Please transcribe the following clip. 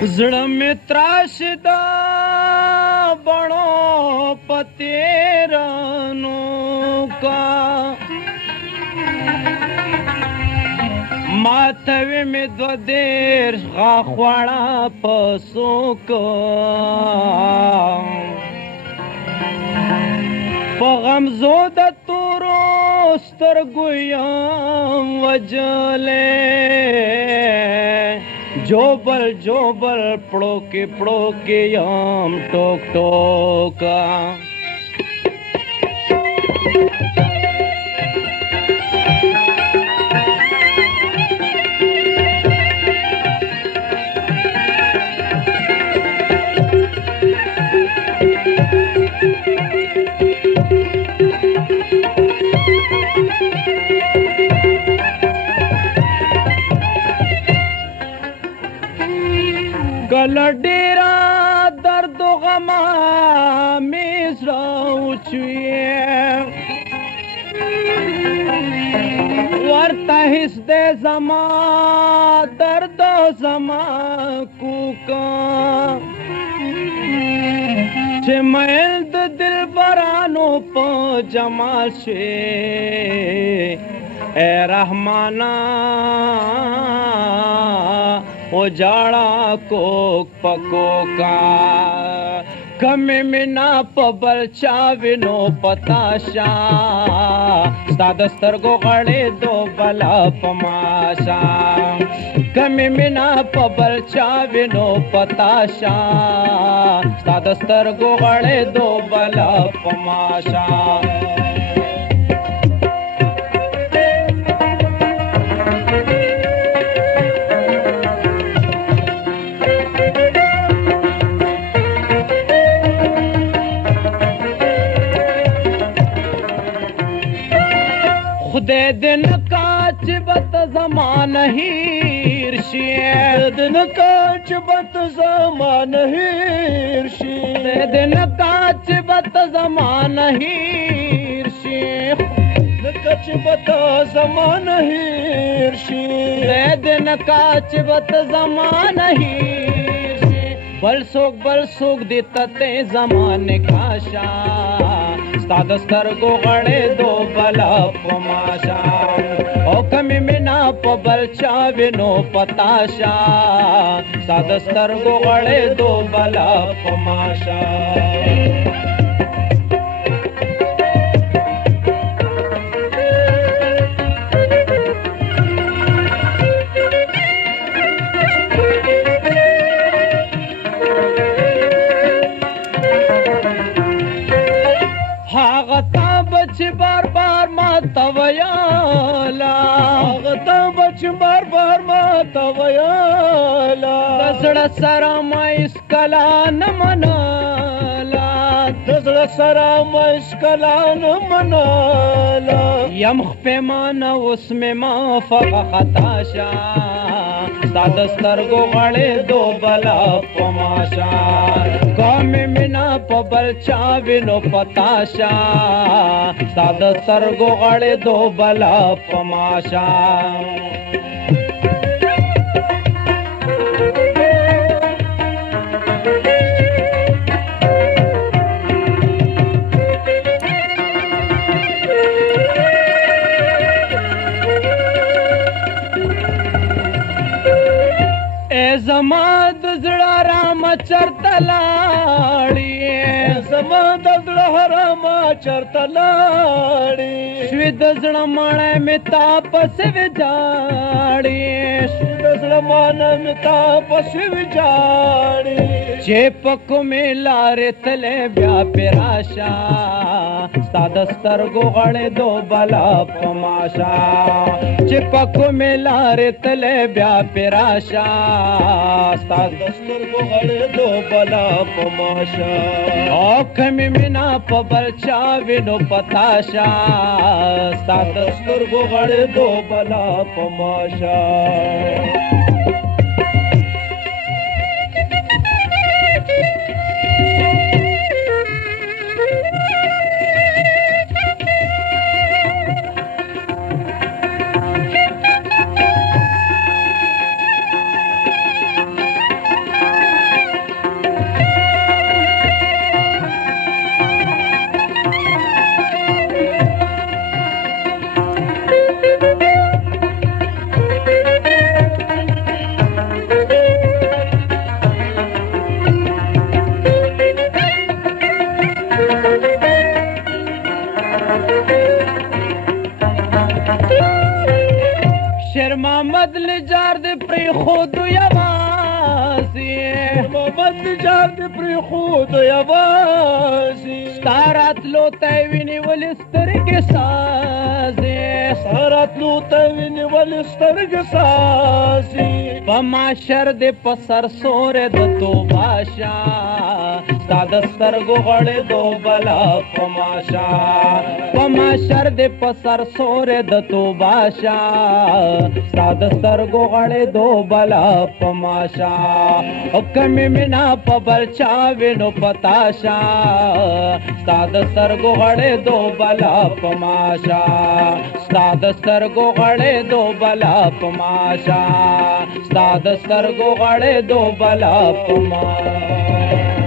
زړه مې تراشدا بڼو پتیرانو کا ماتوي مې دو دیر غاخواړه پسو کا په غمزو د تورو سترګو یم وجلې जोबल जोबल पड़ोके यम टोक टोका कल डेरा दर्द गमा मिसरा वर्ता हिस दे जमा दर्द जमा कुका मैल दिल बरानो प जमाल से ए रहमाना उजाड़ा कोक पकोका कमे मिना पबल चाविनो पताशा सादस्तर को गड़े दो बला पमाशा कमे मिना पबल चाविनो पताशा सादस्तर को गड़े दो बला पमाशा खुदे दिन काच बत जमान हीरशी दिन काच बत जमान हीरशी दिन काच बत जमान हीरशी कच बत जमान हीरशी दिन काच बत जमान हीरशी बल सोग देते जमाने खाशा सादस्तर को गड़े दो बला पमाशा ओ कमी मिना पबल चाविनो पताशा सादस्तर को गड़े दो बला पमाशा बार बार मातवयाला गता बच बार बार मातवयाला दसड़ा सरा माइस कला न मनाला दसड़ा सरा माइस कला न मनाला यमख पैमाना उसमें माफक खताशा सादस्तर को गड़े दो बला पमाशा कौम मिना पबल चाविनो पताशा सादस्तर को गड़े दो बला पमाशा जमाद जड़ा राम चरतलाड़ी जमाद जड़ा राम चरतलाड़ी स्विद जड़ा माणे में ताप से विजाड़ी स्विद जड़ा माणे में ताप से विजाड़ी चेपक में लारे तले ब्या पेराशा सादस्तर को गड़े दो बला पमाशा चेपक में लारे तले ब्या पेराशा सादस्तर को गड़े दो बला पमाशा औख में मिना पबल चाविनो पताशा सादस्तर को गड़े दो बला पमाशा خود یوازی محمد نجات پرېښود یوازې ستا راتلو ته یې ونیولې سترګې سازې ستا راتلو ته یې ونیولې سترګې سازې په معاشر دې په سر سورې د توبه شه ستا د سترګو غړېدو بلا په ماشه په معاشر دې په سر سورې د توبه شه ستا د سترګو غړېدو بلا په ماشه او کمې مینه په بل چا وینو پتا شه ستا د سترګو غړېدو بلا په ماشه ستا د سترګو غړېدو بلا په ماشه ستا د سترګو غړېدو بلا په ماشه